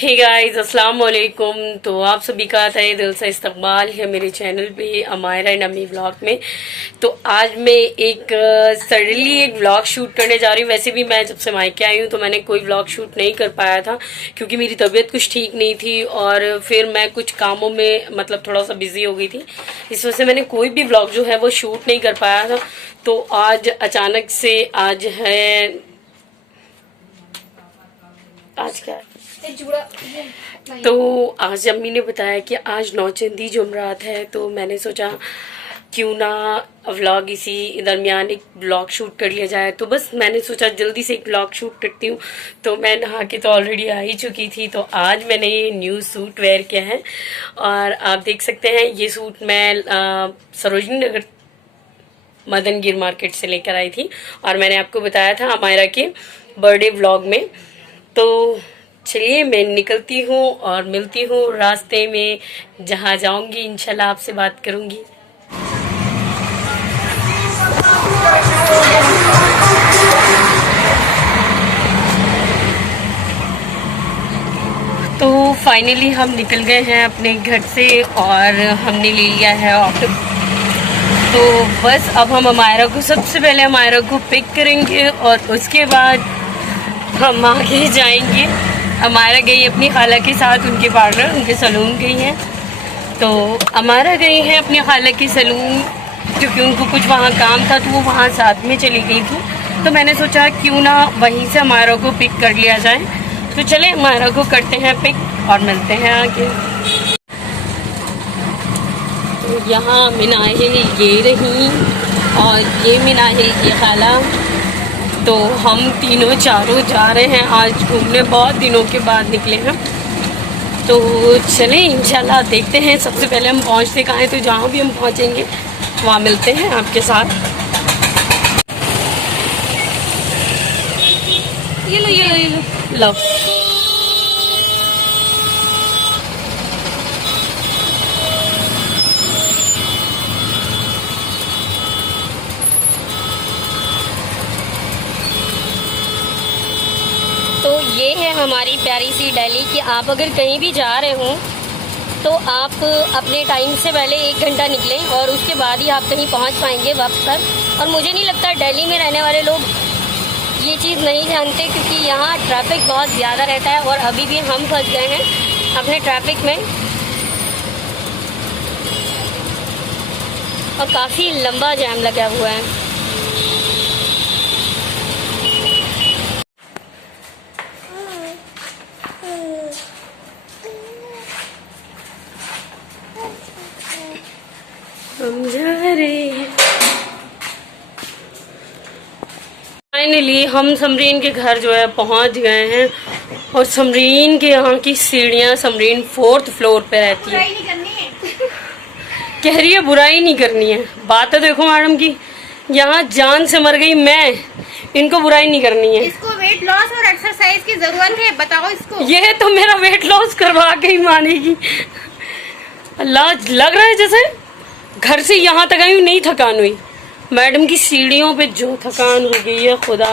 Hey guys, अस्सलाम वालेकुम। तो आप सभी का तहे दिल से इस्तकबाल है मेरे चैनल पे अमायरा एंड अम्मी व्लॉग में। तो आज मैं एक सडनली एक व्लॉग शूट करने जा रही हूँ। वैसे भी मैं जब से मायके आई हूँ तो मैंने कोई व्लॉग शूट नहीं कर पाया था क्योंकि मेरी तबीयत कुछ ठीक नहीं थी और फिर मैं कुछ कामों में मतलब थोड़ा सा बिजी हो गई थी। इस वजह से मैंने कोई भी व्लॉग जो है वो शूट नहीं कर पाया था। तो आज अचानक से आज क्या है? तो आज अम्मी ने बताया कि आज नौचंदी जुमरात है, तो मैंने सोचा क्यों ना व्लॉग इसी दरमियान एक व्लॉग शूट कर लिया जाए। तो बस मैंने सोचा जल्दी से एक व्लॉग शूट करती हूँ। तो मैं नहा के तो ऑलरेडी आ ही चुकी थी। तो आज मैंने ये न्यू सूट वेयर किया है और आप देख सकते हैं ये सूट मैं सरोजनी नगर मदन गिर मार्केट से लेकर आई थी और मैंने आपको बताया था अमायरा के बर्थडे व्लॉग में। तो चलिए मैं निकलती हूँ और मिलती हूँ रास्ते में, जहाँ जाऊंगी इंशाल्लाह आपसे बात करूंगी। तो फाइनली हम निकल गए हैं अपने घर से और हमने ले लिया है ऑटो। तो बस अब हम अमायरा को सबसे पहले अमायरा को पिक करेंगे और उसके बाद हम आगे जाएंगे। अमायरा गई अपनी खाला के साथ उनके पार्लर, उनके सैलून गई हैं। तो अमायरा गई है अपनी खाला के सैलून क्योंकि उनको कुछ वहाँ काम था तो वो वहाँ साथ में चली गई थी। तो मैंने सोचा क्यों ना वहीं से अमायरा को पिक कर लिया जाए। तो चले अमायरा को करते हैं पिक और मिलते हैं आगे। तो यहाँ मीनाहे ये रही और ये मीनाहे ये खाला। तो हम तीनों चारों जा रहे हैं आज घूमने, बहुत दिनों के बाद निकले हैं। तो चलें इंशाल्लाह देखते हैं। सबसे पहले हम पहुंचते कहाँ हैं, तो जहाँ भी हम पहुंचेंगे वहाँ मिलते हैं आपके साथ। ये लो। तो ये है हमारी प्यारी सी दिल्ली कि आप अगर कहीं भी जा रहे हों तो आप अपने टाइम से पहले 1 घंटा निकलें और उसके बाद ही आप कहीं पहुंच पाएंगे वक्त पर। और मुझे नहीं लगता दिल्ली में रहने वाले लोग ये चीज़ नहीं जानते क्योंकि यहाँ ट्रैफिक बहुत ज़्यादा रहता है और अभी भी हम फंस गए हैं अपने ट्रैफिक में और काफ़ी लंबा जाम लगा हुआ है। हम जा रहे हैं फाइनली, हम समरीन के घर जो है पहुंच गए हैं और समरीन के यहाँ की सीढ़ियाँ, समरीन 4th फ्लोर पे रहती है। कह रही है बुराई नहीं करनी है। बात है देखो मैडम की, यहाँ जान से मर गई मैं, इनको बुराई नहीं करनी है। इसको वेट लॉस और एक्सरसाइज की जरूरत है, बताओ इसको। ये तो मेरा वेट लॉस करवा के ही मानेगी। अल्लाह, लग रहा है जैसे घर से यहाँ तक आई नहीं थकान हुई। मैडम की सीढ़ियों पे जो थकान हो गई है खुदा।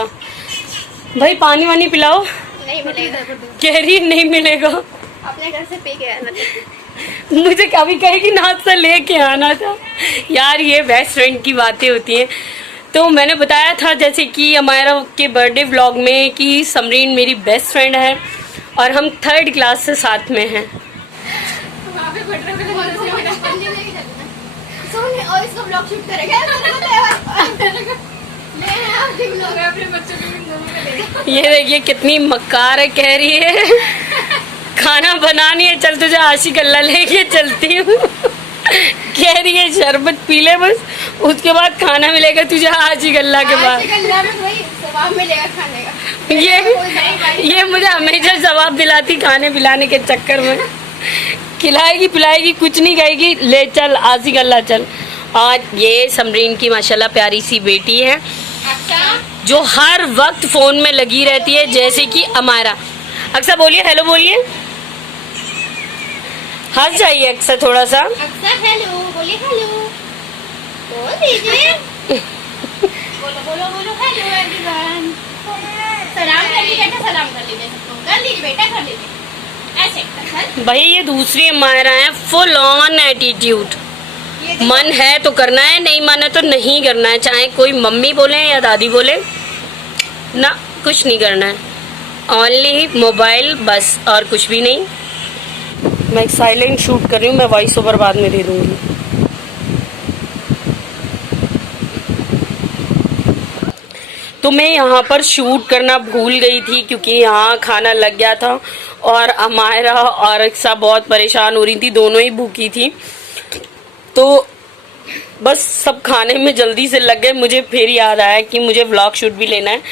भाई पानी वानी पिलाओ। नहीं मिलेगा। कह रही नहीं मिलेगा, अपने घर से पी के आना था। मुझे कभी कहेगी नाश्ता लेके आना था। यार ये बेस्ट फ्रेंड की बातें होती हैं। तो मैंने बताया था जैसे कि अमायरा के बर्थडे व्लॉग में कि समरीन मेरी बेस्ट फ्रेंड है और हम 3rd क्लास से साथ में हैं। और इसको ब्लॉग शूट करेगा। ये देखिए कितनी मक्कार है, कह रही है खाना बनानी है, चल तुझे आशिक अल्लाह लेके चलती हूँ। कह रही है शरबत पी ले बस, उसके बाद खाना मिलेगा तुझे आशिक अल्लाह के बाद। मिलेगा खाने का। ये मुझे हमेशा जवाब दिलाती खाने पिलाने के चक्कर में। खिलाएगी पिलाएगी, कुछ नहीं कहेगी, ले चल आशिक अल्लाह चल। और ये समरीन की माशाल्लाह प्यारी सी बेटी है जो हर वक्त फोन में लगी रहती है, जैसे कि अमायरा। अक्सर बोलिए, हेलो बोलिए, हंस जाइए अक्सर थोड़ा सा। अक्सर हेलो बोलिए, हेलो बोल दीजिए। बोलो बोलो बोलो, हेलो एवरीवन। सलाम कर लीजिए बेटा, सलाम कर लीजिए सबको, कर लीजिए बेटा, कर लीजिए। भाई ये दूसरी मायरा है, फुल ऑन एटीट्यूड। मन है तो करना है, नहीं मन है तो नहीं करना है, चाहे कोई मम्मी बोले या दादी बोले ना, कुछ नहीं करना है। ओनली मोबाइल बस, और कुछ भी नहीं। मैं एक साइलेंट शूट कर रही हूँ, मैं वॉइस ओवर बाद में दे दूंगी। तो मैं यहाँ पर शूट करना भूल गई थी क्योंकि यहाँ खाना लग गया था और अमायरा और अक्सा बहुत परेशान हो रही थी, दोनों ही भूखी थी। तो बस सब खाने में जल्दी से लग गए। मुझे फिर याद आया कि मुझे व्लॉग शूट भी लेना है।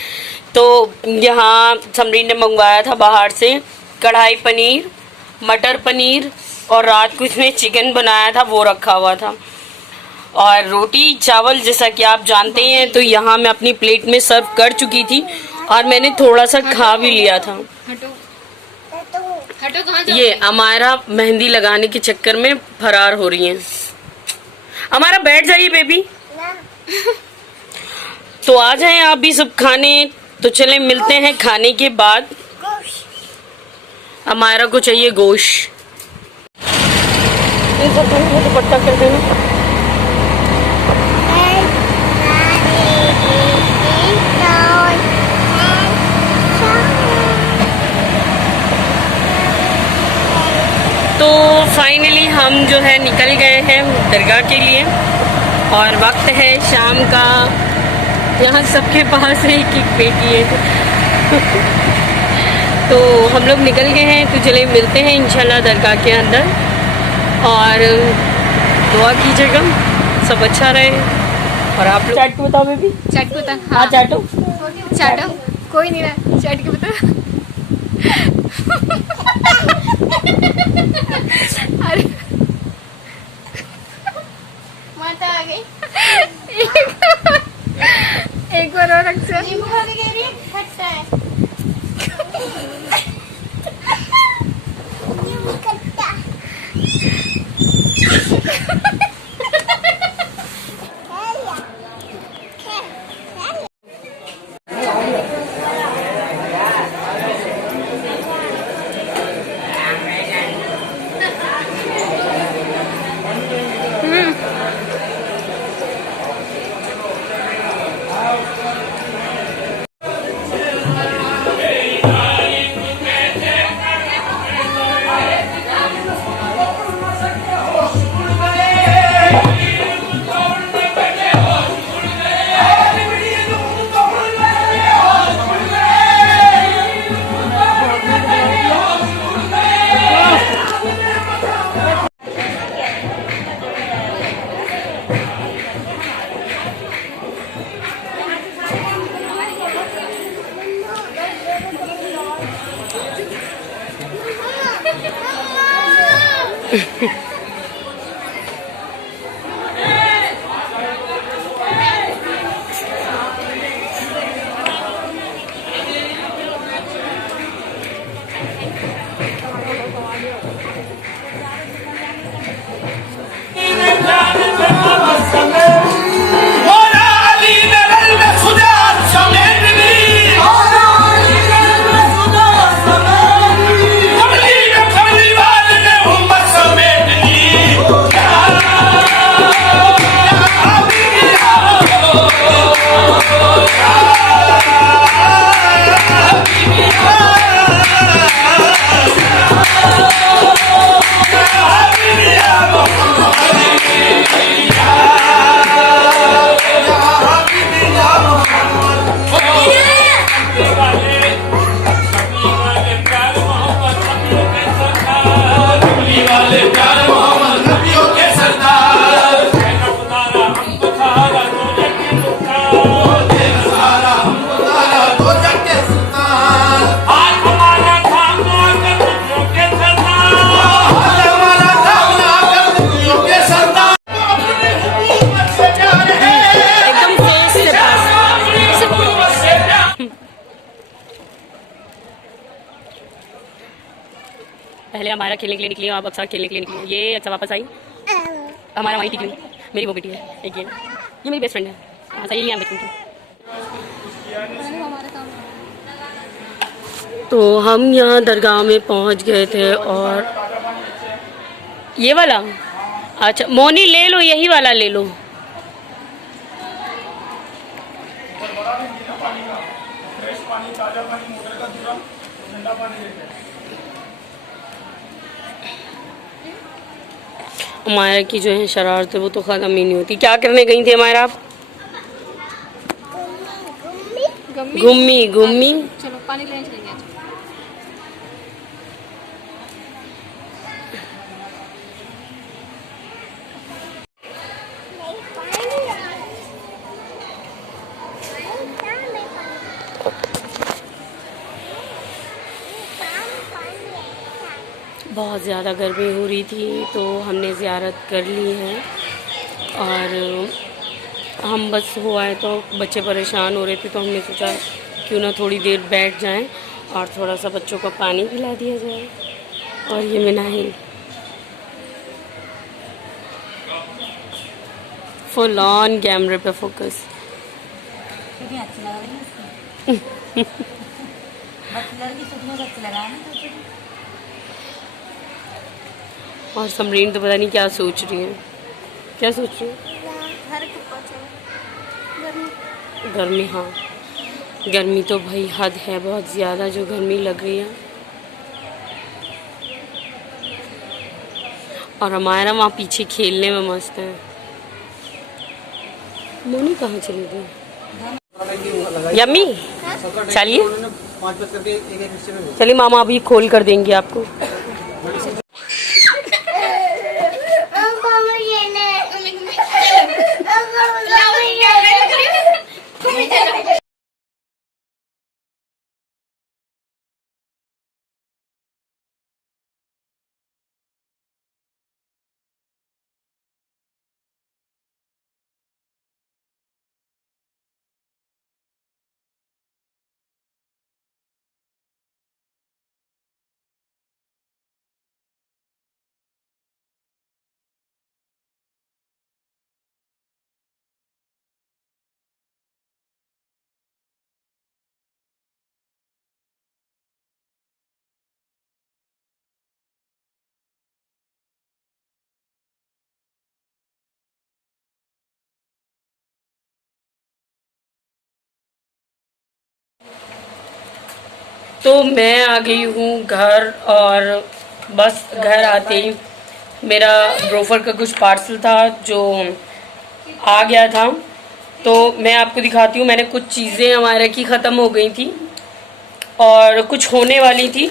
तो यहाँ समरीन ने मंगवाया था बाहर से कढ़ाई पनीर, मटर पनीर, और रात को इसमें चिकन बनाया था, वो रखा हुआ था, और रोटी चावल जैसा कि आप जानते हैं। तो यहाँ मैं अपनी प्लेट में सर्व कर चुकी थी और मैंने थोड़ा सा खा भी लिया था। हटो कहाँ जाओगे? ये अमायरा मेहंदी लगाने के चक्कर में फरार हो रही है। हमारा बैठ जाइए बेबी। तो आ जाएं आप भी सब खाने। तो चले मिलते हैं खाने के बाद। अमायरा को चाहिए गोश्त। इन सब को दुपट्टा कर देना। तो फाइनली हम जो है निकल गए हैं दरगाह के लिए और वक्त है शाम का। यहाँ सबके पास एक एक बेटी है। तो हम लोग निकल गए हैं, तो चले मिलते हैं इंशाल्लाह दरगाह के अंदर। और दुआ कीजिएगा सब अच्छा रहे। और आप लोग चैट के बताओ बेबी। चैट के बता। हाँ चैटो चाटो कोई नहीं रहा, चैट के बता। अरे माता आ गई। एक बार और अक्सर खट्टा है। पहले हमारा खेलने के लिए निकली, अब अक्सर खेलने के लिए निकली। ये अक्सर वापस आई, हमारा वहीं टिकली। मेरी वो बेटी है एक, ये मेरी बेस्ट फ्रेंड है। हाँ सही है बचपन की। तो हम यहाँ दरगाह में पहुँच गए थे और ये वाला? अच्छा मोनी ले लो, यही वाला ले लो। मायरा की जो है शरारत है वो तो ख़त्म ही नहीं होती। क्या करने गई थी मायरा आप? घूमी घूमी। चलो पानी लेने चलेंगे आज। बहुत ज़्यादा गर्मी हो रही थी तो हमने ज़ियारत कर ली है और हम बस हो आए तो बच्चे परेशान हो रहे थे तो हमने सोचा क्यों ना थोड़ी देर बैठ जाएं और थोड़ा सा बच्चों को पानी पिला दिया जाए। और ये मिनाहिल फुल ऑन कैमरे पे फोकस। कितनी अच्छी लग रही है इसकी। बस लड़की सुखने अच्छी लगा ना तो और समरीन तो पता नहीं क्या सोच रही है। क्या सोच रही है? घर के पहुंचे गर्मी। गर्मी, हाँ गर्मी तो भाई हद है, बहुत ज़्यादा जो गर्मी लग रही है। और हमारा वहाँ पीछे खेलने में मस्त है। मोनी कहाँ चली गई? यम्मी चलिए, चलिए मामा अभी खोल कर देंगे आपको। तो मैं आ गई हूँ घर और बस घर आते ही मेरा ब्रोफर का कुछ पार्सल था जो आ गया था तो मैं आपको दिखाती हूँ। मैंने कुछ चीज़ें हमारे की ख़त्म हो गई थी और कुछ होने वाली थी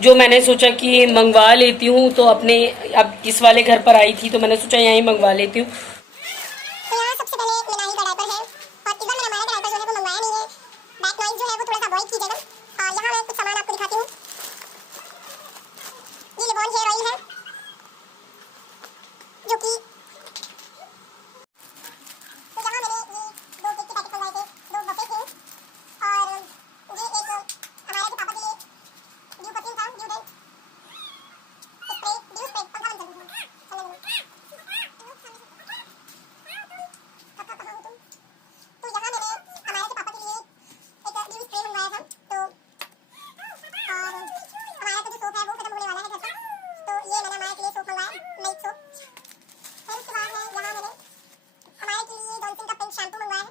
जो मैंने सोचा कि मंगवा लेती हूँ। तो अपने अब इस वाले घर पर आई थी तो मैंने सोचा यहीं मंगवा लेती हूँ। तो यहाँ सबसे पहले मिनाही का डायपर है और इस बार मैंने हमारा डायपर जो है वो मंगवाया नहीं है। बैक नॉइज जो है वो थोड़ा सा अवॉइड कीजिएगा। और यहाँ मैं कुछ सामान आपको दिखाती हूँ। ये लिबॉन हेयर ऑयल है जो कि तो यहाँ मैंने ये 2 केक के पैकेट मंगवाए थे, 2 बफे थे और ये एक हमारे के पापा के लिए ड्यू परफ्यूम था, deodorant spray, deo spray पंखा बंद कर दीजिए चलने दो। पापा कहाँ हो तुम? तो यहाँ मैंने हमारे के पापा के लिए एक ड्यू स्प्रे मंगवाया था। तो और हमारा तो जो सोप है वो खत्म होने वाला है घर का, तो ये मैंने हमारे के लिए सोप मंगवाया, मिल्क सोप। फिर उसके बाद है यहाँ मैंने हमारे के लिए जॉनसन का पिंक शैम्पू मंगवाया है।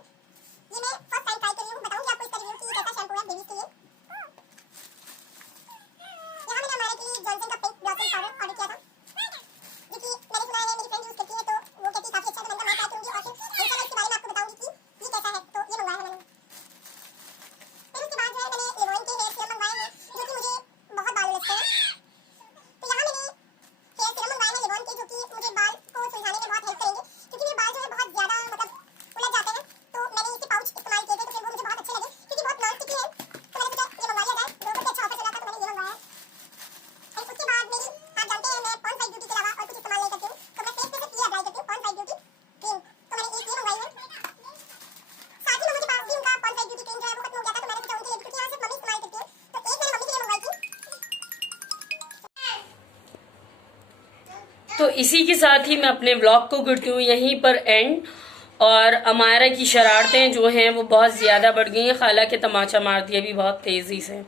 ये मैं फर्स्ट टाइम ट्राई कर रही हूँ, बताऊंगी आपको इसका रिव्यू कि ये कैसा शैम्पू है बेबीज के लिए। यहाँ मैंने हमारे के लिए जॉनसन का पिंक ब्लॉसम पाउडर ऑर्डर किया था जो कि मैंने सुना है मेरी फ्रेंड यूज करती है तो वो कहती है काफी अच्छा है, तो मैंने कहा मैं ट्राई करूंगी और फिर इंशाल्लाह इसके बारे में आपको बताऊंगी कि ये कैसा है। तो ये मंगवाया है मैंने। फिर उसके बाद जो है मैंने लिवॉन के हेयर सीरम मंगवाए हैं जो कि मुझे बहुत बाल उलझते हैं। तो यहाँ मैंने हेयर सीरम मंगवाए हैं लिवॉन के जो कि मुझे बाल को सुलझाने में बहुत हेल्प करेंगे क्योंकि मेरे बाल जो है बहुत ज़्यादा मतलब उलझ जाते हैं। तो मैंने इसके पाउच इस्तेमाल किए थे तो फिर वो मुझे बहुत अच्छे लगे क्योंकि बहुत नॉन स्टिकी है, तो मैंने सोचा ये मंगवा लिया जाए। लोगों को अच्छा ऑफर चला था तो मैंने ये मंगवाया है। और उसके बाद मेरी आप जानते हैं मैं पॉन्ड साइड ब्यूटी के अलावा और कुछ इस्तेमाल नहीं करती हूँ, तो मैं फेस पे सिर्फ ये अप्लाई करती हूँ पॉन्ड साइड ब्यूटी क्रीम। तो मैंने ये मंगवाई है। साथ ही में मुझे पास भी उनका पॉन्ड साइड ब्यूटी क्रीम जो है वो खत्म हो गया था तो मैंने सोचा उनके लिए क्योंकि यहाँ सिर्फ मम्मी इस्तेमाल करती है तो एक मैंने मम्मी के लिए मंगवाई थी। तो इसी के साथ ही मैं अपने व्लॉग को करती हूँ यहीं पर एंड। और अमायरा की शरारतें जो हैं वो बहुत ज़्यादा बढ़ गई हैं। खाला के तमाचा मारती है अभी बहुत तेज़ी से,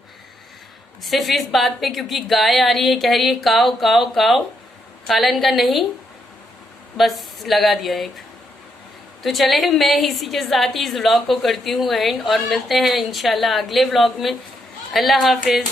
सिर्फ इस बात पे क्योंकि गाय आ रही है, कह रही है काओ काओ काओ। काला इनका नहीं, बस लगा दिया एक। तो चले मैं इसी के साथ ही इस व्लॉग को करती हूँ एंड, और मिलते हैं इंशाल्लाह अगले व्लॉग में। अल्लाह हाफिज।